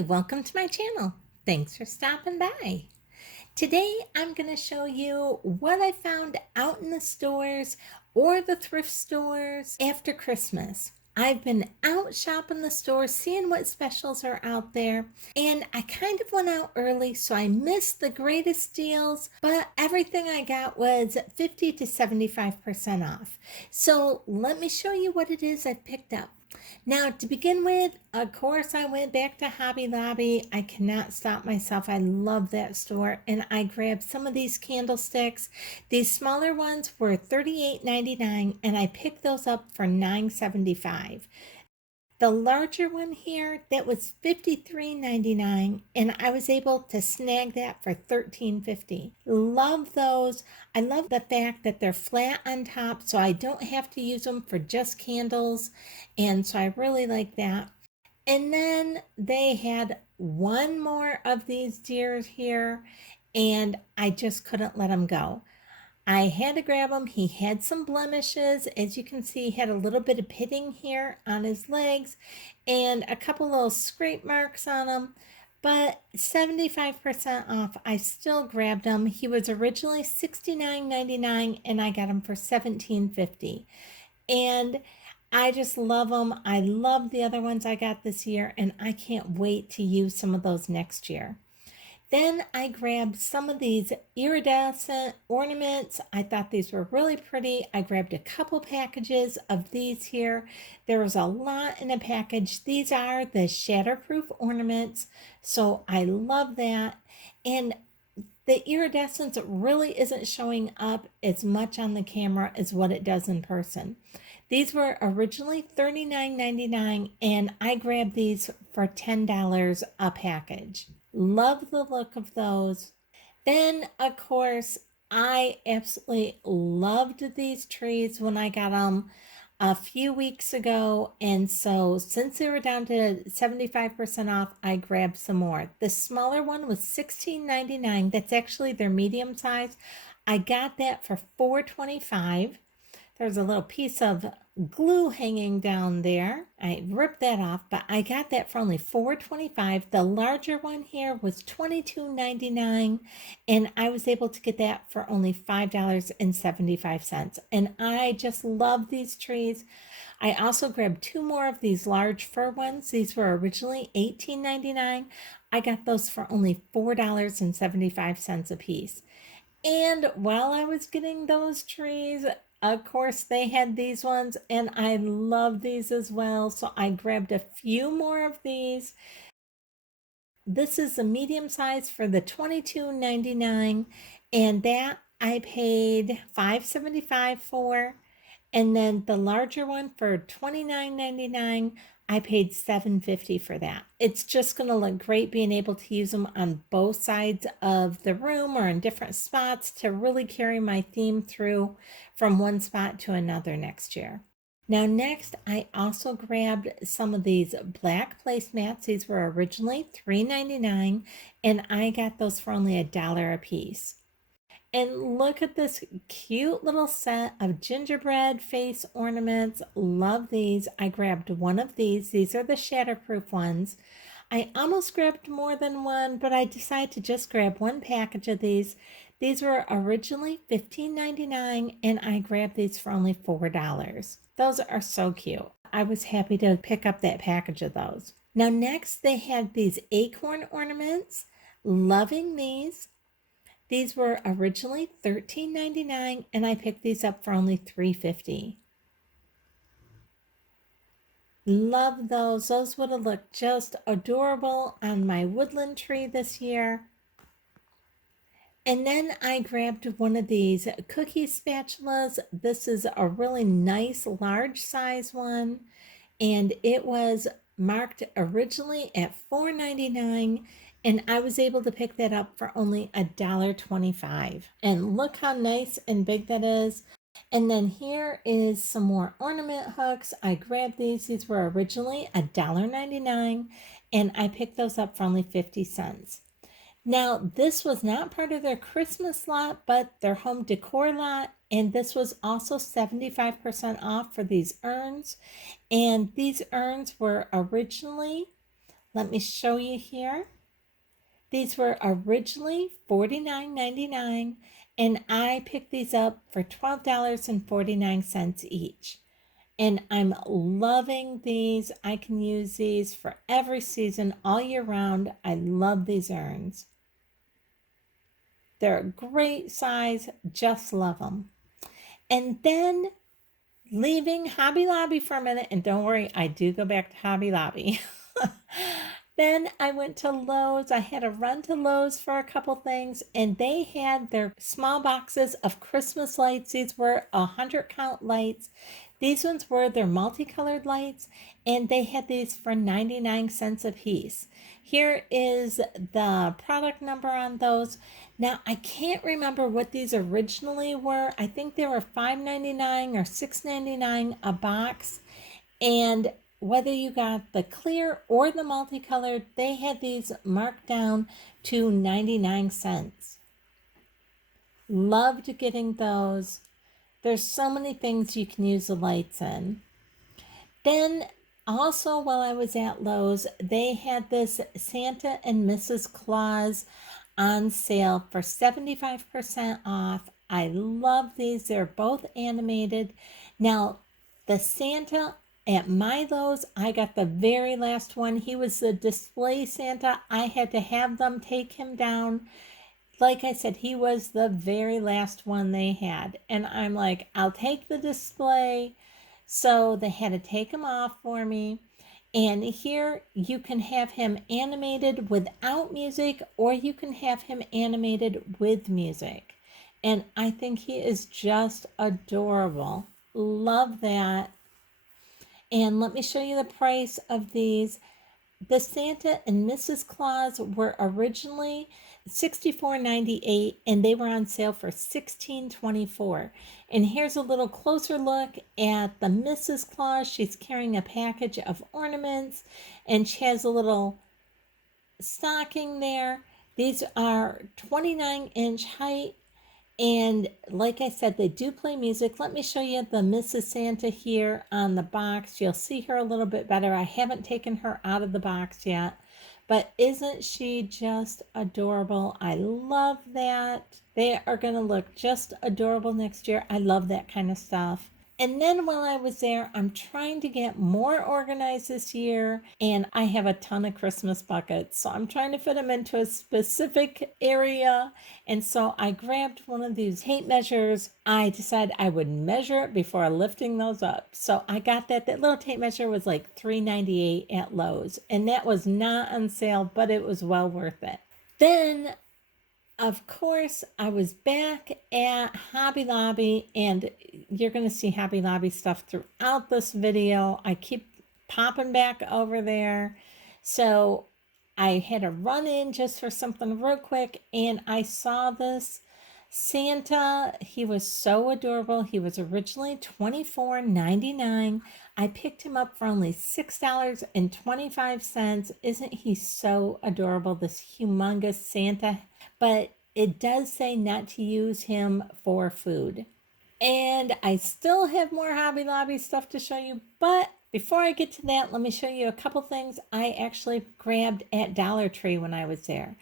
Hi, welcome to my channel. Thanks for stopping by. Today I'm going to show you what I found out in the stores or the thrift stores after Christmas. I've been out shopping the stores, seeing what specials are out there, and I kind of went out early, so I missed the greatest deals, but everything I got was 50 to 75% off. So let me show you what it is I picked up. Now, to begin with, of course, I went back to Hobby Lobby. I cannot stop myself. I love that store. And I grabbed some of these candlesticks. These smaller ones were $38.99, and I picked those up for $9.75. The larger one here, that was $53.99, and I was able to snag that for $13.50. Love those. I love the fact that they're flat on top, so I don't have to use them for just candles, and so I really like that. And then they had one more of these deer here, and I just couldn't let them go. I had to grab him. He had some blemishes. As you can see, he had a little bit of pitting here on his legs and a couple little scrape marks on him. But 75% off, I still grabbed him. He was originally $69.99 and I got him for $17.50. And I just love them. I love the other ones I got this year, and I can't wait to use some of those next year. Then I grabbed some of these iridescent ornaments. I thought these were really pretty. I grabbed a couple packages of these here. There was a lot in a package. These are the shatterproof ornaments, so I love that. And the iridescence really isn't showing up as much on the camera as what it does in person. These were originally $39.99, and I grabbed these for $10 a package. Love the look of those. Then, of course, I absolutely loved these trees when I got them a few weeks ago, and so since they were down to 75% off, I grabbed some more. The smaller one was $16.99. That's actually their medium size. I got that for $4.25. There's a little piece of glue hanging down there. I ripped that off, but I got that for only $4.25. The larger one here was $22.99, and I was able to get that for only $5.75. And I just love these trees. I also grabbed two more of these large fir ones. These were originally $18.99. I got those for only $4.75 a piece. And while I was getting those trees, of course, they had these ones, and I love these as well. So I grabbed a few more of these. This is a medium size for the $22.99, and that I paid $5.75 for. And then the larger one for $29.99, I paid $7.50 for that. It's just going to look great being able to use them on both sides of the room or in different spots to really carry my theme through from one spot to another next year. Now next, I also grabbed some of these black placemats. These were originally $3.99, and I got those for only $1 a piece. And look at this cute little set of gingerbread face ornaments. Love these. I grabbed one of these. These are the shatterproof ones. I almost grabbed more than one, but I decided to just grab one package of these. These were originally $15.99, and I grabbed these for only $4. Those are so cute. I was happy to pick up that package of those. Now next, they had these acorn ornaments. Loving these. These were originally $13.99, and I picked these up for only $3.50. Love those. Those would have looked just adorable on my woodland tree this year. And then I grabbed one of these cookie spatulas. This is a really nice large size one, and it was marked originally at $4.99, and I was able to pick that up for only $1.25. And look how nice and big that is. And then here is some more ornament hooks. I grabbed these. These were originally $1.99, and I picked those up for only 50 cents. Now, this was not part of their Christmas lot, but their home decor lot, and this was also 75% off for these urns. And these urns were originally Let me show you here. These were originally $49.99, and I picked these up for $12.49 each. And I'm loving these. I can use these for every season all year round. I love these urns. They're a great size, just love them. And then leaving Hobby Lobby for a minute, and don't worry, I do go back to Hobby Lobby. Then I went to Lowe's. I had a run to Lowe's for a couple things, and they had their small boxes of Christmas lights. These were 100 count lights. These ones were their multicolored lights, and they had these for 99 cents a piece. Here is the product number on those. Now, I can't remember what these originally were. I think they were $5.99 or $6.99 a box. And whether you got the clear or the multicolored, they had these marked down to 99 cents. Loved getting those. There's so many things you can use the lights in. Then also while I was at Lowe's, they had this Santa and Mrs. Claus on sale for 75% off. I love these. They're both animated. Now, the Santa at my Lowe's, I got the very last one. He was the display Santa. I had to have them take him down. Like I said, he was the very last one they had. And I'm like, I'll take the display. So they had to take him off for me. And here you can have him animated without music, or you can have him animated with music. And I think he is just adorable. Love that. And let me show you the price of these. The Santa and Mrs. Claus were originally $64.98, and they were on sale for $16.24. And here's a little closer look at the Mrs. Claus. She's carrying a package of ornaments, and she has a little stocking there. These are 29-inch height. And like I said, they do play music. Let me show you the Mrs. Santa here on the box. You'll see her a little bit better. I haven't taken her out of the box yet. But isn't she just adorable? I love that. They are going to look just adorable next year. I love that kind of stuff. And then while I was there, I'm trying to get more organized this year, and I have a ton of Christmas buckets. So I'm trying to fit them into a specific area. And so I grabbed one of these tape measures. I decided I would measure it before lifting those up. So I got that. That little tape measure was like $3.98 at Lowe's. And that was not on sale, but it was well worth it. Then of course, I was back at Hobby Lobby, and you're going to see Hobby Lobby stuff throughout this video. I keep popping back over there. So I had to run in just for something real quick, and I saw this Santa. He was so adorable. He was originally $24.99. I picked him up for only $6.25. Isn't he so adorable, this humongous Santa? But it does say not to use him for food. And I still have more Hobby Lobby stuff to show you, but before I get to that, let me show you a couple things I actually grabbed at Dollar Tree when I was there.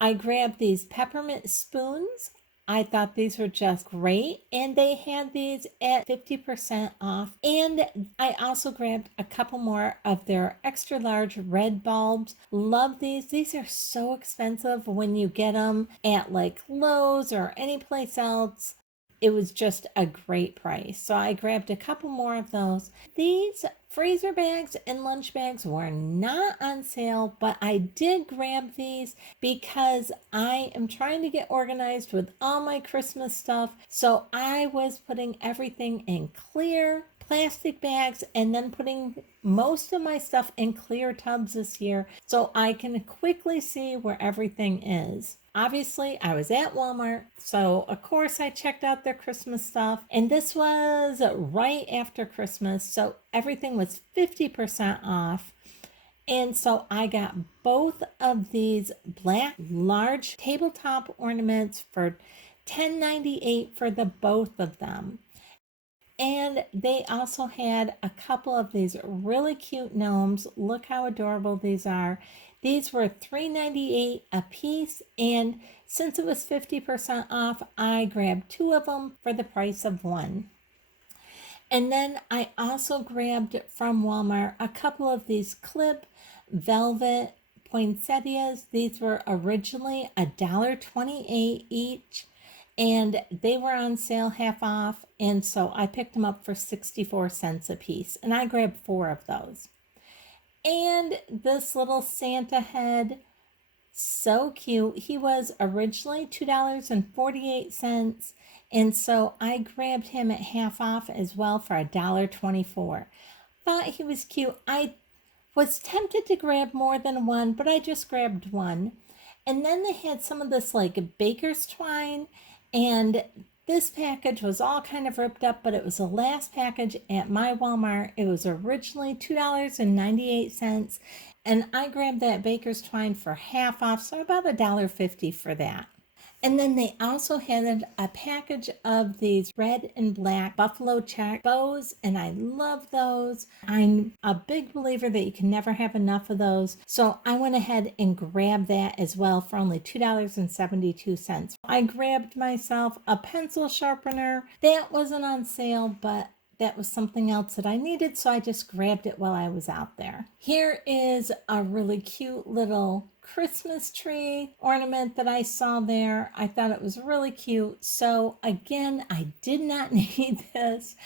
I grabbed these peppermint spoons. I thought these were just great, and they had these at 50% off. And I also grabbed a couple more of their extra large red bulbs. Love these. These are so expensive when you get them at like Lowe's or any place else. It was just a great price. So I grabbed a couple more of those. These freezer bags and lunch bags were not on sale, but I did grab these because I am trying to get organized with all my Christmas stuff. So I was putting everything in clear plastic bags and then putting most of my stuff in clear tubs this year so I can quickly see where everything is. Obviously, I was at Walmart, so of course I checked out their Christmas stuff, and this was right after Christmas, so everything was 50% off. And so I got both of these black large tabletop ornaments for $10.98 for the both of them. And they also had a couple of these really cute gnomes. Look how adorable these are. These were $3.98 a piece, and since it was 50% off, I grabbed 2 of them for the price of 1. And then I also grabbed from Walmart a couple of these clip velvet poinsettias. These were originally $1.28 each, and they were on sale half off, and so I picked them up for 64 cents a piece, and I grabbed 4 of those. And this little Santa head, so cute. He was originally $2.48, and so I grabbed him at half off as well for $1.24. Thought he was cute. I was tempted to grab more than one, but I just grabbed one. And then they had some of this like baker's twine, and this package was all kind of ripped up, but it was the last package at my Walmart. It was originally $2.98, and I grabbed that baker's twine for half off, so about $1.50 for that. And then they also had a package of these red and black buffalo check bows, and I love those. I'm a big believer that you can never have enough of those. So I went ahead and grabbed that as well for only $2.72. I grabbed myself a pencil sharpener. That wasn't on sale, but that was something else that I needed, so I just grabbed it while I was out there. Here is a really cute little Christmas tree ornament that I saw there. I thought it was really cute. So again, I did not need this,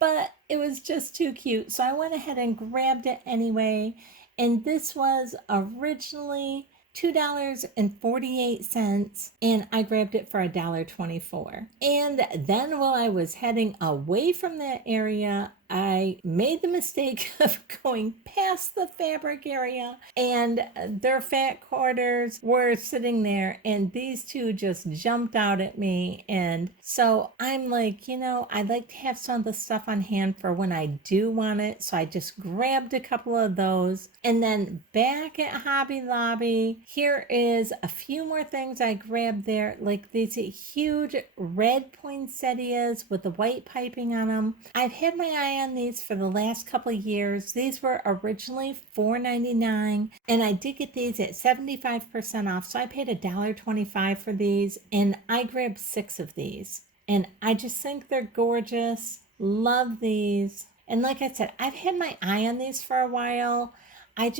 but it was just too cute. So I went ahead and grabbed it anyway. And this was originally $2.48, and I grabbed it for $1.24. And then while I was heading away from that area, I made the mistake of going past the fabric area, and their fat quarters were sitting there, and these two just jumped out at me. And so I'm like, I like to have some of the stuff on hand for when I do want it. So I just grabbed a couple of those. And then back at Hobby Lobby, here is a few more things I grabbed there, like these huge red poinsettias with the white piping on them. I've had my eye on these for the last couple of years. These were originally $4.99, and I did get these at 75% off, so I paid $1.25 for these, and I grabbed 6 of these, and I just think they're gorgeous. Love these. And like I said, I've had my eye on these for a while. I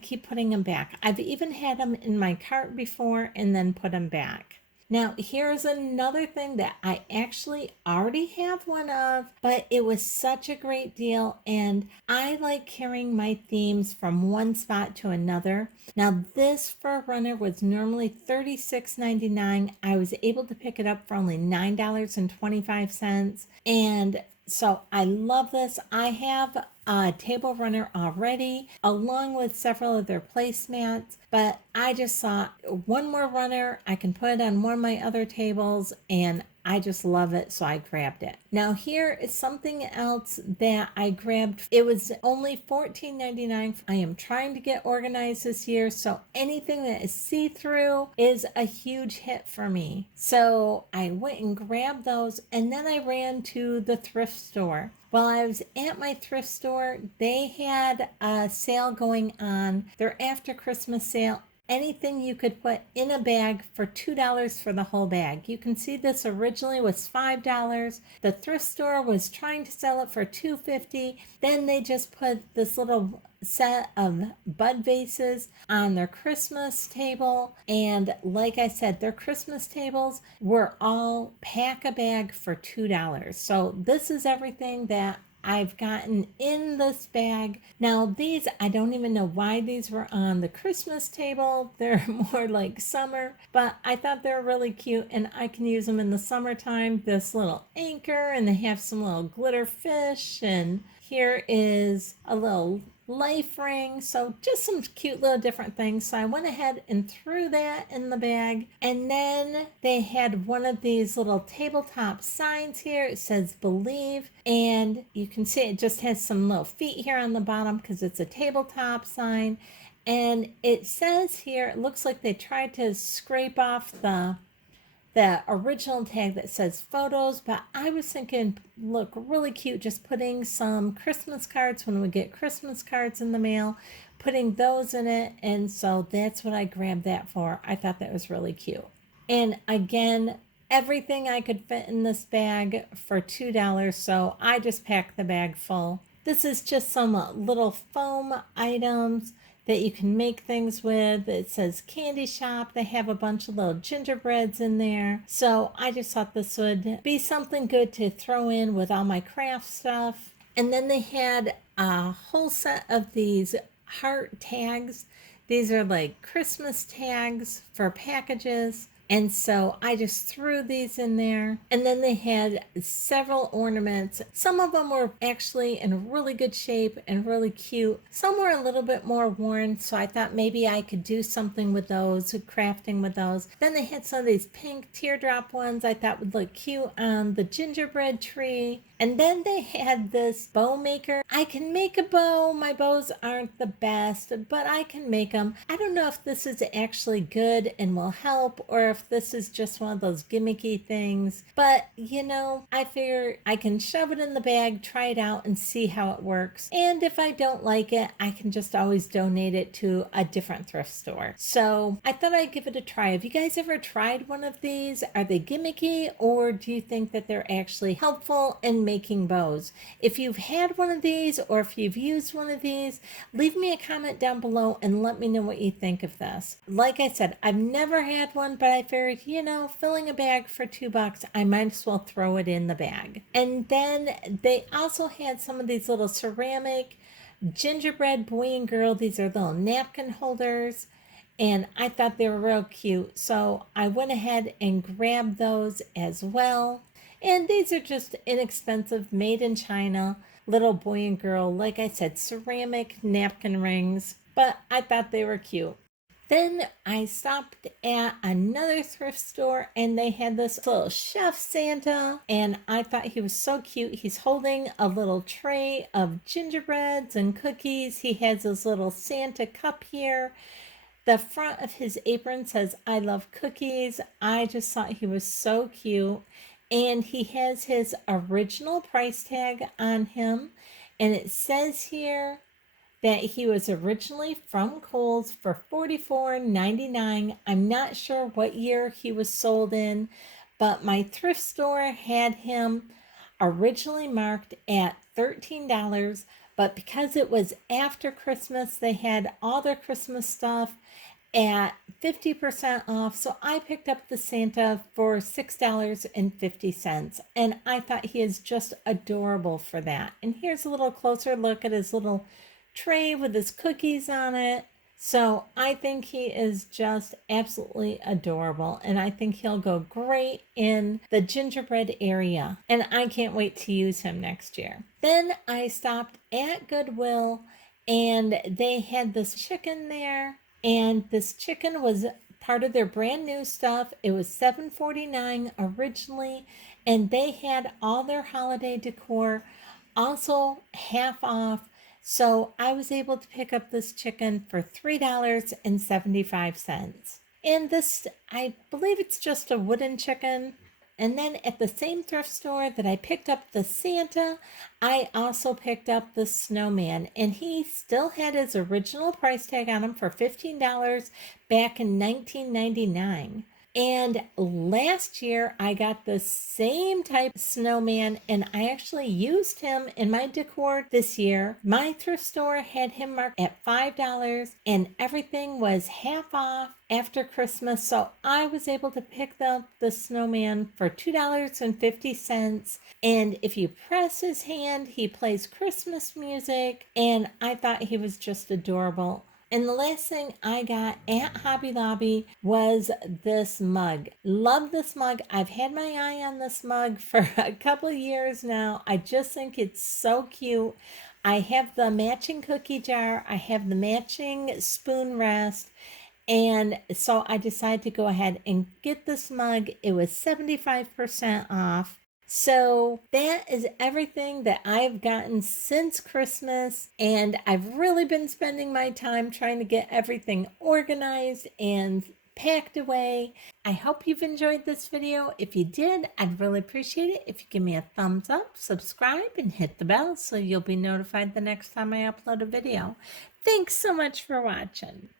keep putting them back. I've even had them in my cart before and then put them back. Now, here's another thing that I actually already have one of, but it was such a great deal, and I like carrying my themes from one spot to another. Now, this fur runner was normally $36.99. I was able to pick it up for only $9.25, and so I love this. I have a table runner already, along with several of their placemats, but I just thought one more runner, I can put it on one of my other tables, and I just love it, so I grabbed it. Now here is something else that I grabbed. It was only $14.99. I am trying to get organized this year, so anything that is see-through is a huge hit for me. So I went and grabbed those, and then I ran to the thrift store. While I was at my thrift store, they had a sale going on, their after Christmas sale. Anything you could put in a bag for $2 for the whole bag. You can see this originally was $5. The thrift store was trying to sell it for $2.50. Then they just put this little set of bud vases on their Christmas table. And like I said, their Christmas tables were all pack a bag for $2. So this is everything that I've gotten in this bag. Now these, I don't even know why these were on the Christmas table. They're more like summer, but I thought they were really cute, and I can use them in the summertime. This little anchor, and they have some little glitter fish, and here is a little life ring. So just some cute little different things. So I went ahead and threw that in the bag. And then they had one of these little tabletop signs here. It says believe, and you can see it just has some little feet here on the bottom because it's a tabletop sign. And it says here, it looks like they tried to scrape off the the original tag that says photos, but I was thinking look really cute just putting some Christmas cards when we get Christmas cards in the mail, putting those in it. And so that's what I grabbed that for. I thought that was really cute. And again, everything I could fit in this bag for $2, so I just packed the bag full. This is just some little foam items that you can make things with. It says candy shop. They have a bunch of little gingerbreads in there. So I just thought this would be something good to throw in with all my craft stuff. And then they had a whole set of these heart tags. These are like Christmas tags for packages. And so I just threw these in there. And then they had several ornaments. Some of them were actually in really good shape and really cute. Some were a little bit more worn, so I thought maybe I could do something with those, crafting with those. Then they had some of these pink teardrop ones I thought would look cute on the gingerbread tree. And then they had this bow maker. I can make a bow. My bows aren't the best, but I can make them. I don't know if this is actually good and will help, or if this is just one of those gimmicky things. But, I figure I can shove it in the bag, try it out, and see how it works. And if I don't like it, I can just always donate it to a different thrift store. So I thought I'd give it a try. Have you guys ever tried one of these? Are they gimmicky, or do you think that they're actually helpful in making bows? If you've had one of these, or if you've used one of these, leave me a comment down below and let me know what you think of this. Like I said, I've never had one, but I figured, filling a bag for $2, I might as well throw it in the bag. And then they also had some of these little ceramic gingerbread boy and girl. These are little napkin holders, and I thought they were real cute. So I went ahead and grabbed those as well. And these are just inexpensive, made in China, little boy and girl, like I said, ceramic napkin rings, but I thought they were cute. Then I stopped at another thrift store, and they had this little chef Santa, and I thought he was so cute. He's holding a little tray of gingerbreads and cookies. He has his little Santa cup here. The front of his apron says, "I love cookies." I just thought he was so cute. And he has his original price tag on him. And it says here that he was originally from Kohl's for $44.99. I'm not sure what year he was sold in, but my thrift store had him originally marked at $13. But because it was after Christmas, they had all their Christmas stuff at 50% off. So I picked up the Santa for $6.50. And I thought he is just adorable for that. And here's a little closer look at his little tray with his cookies on it. So I think he is just absolutely adorable, and I think he'll go great in the gingerbread area, and I can't wait to use him next year. Then I stopped at Goodwill, and they had this chicken there, and this chicken was part of their brand new stuff. It was $7.49 originally, and they had all their holiday decor also half off. So I was able to pick up this chicken for $3.75. And this, I believe it's just a wooden chicken. And then at the same thrift store that I picked up the Santa, I also picked up the snowman. And he still had his original price tag on him for $15 back in 1999. And last year I got the same type of snowman, and I actually used him in my decor this year. My thrift store had him marked at $5, and everything was half off after Christmas. So I was able to pick up the snowman for $2.50. And if you press his hand, he plays Christmas music, and I thought he was just adorable. And the last thing I got at Hobby Lobby was this mug. Love this mug. I've had my eye on this mug for a couple of years now. I just think it's so cute. I have the matching cookie jar. I have the matching spoon rest. And so I decided to go ahead and get this mug. It was 75% off. So that is everything that I've gotten since Christmas, and I've really been spending my time trying to get everything organized and packed away. I hope you've enjoyed this video. If you did, I'd really appreciate it if you give me a thumbs up, subscribe, and hit the bell so you'll be notified the next time I upload a video. Thanks so much for watching.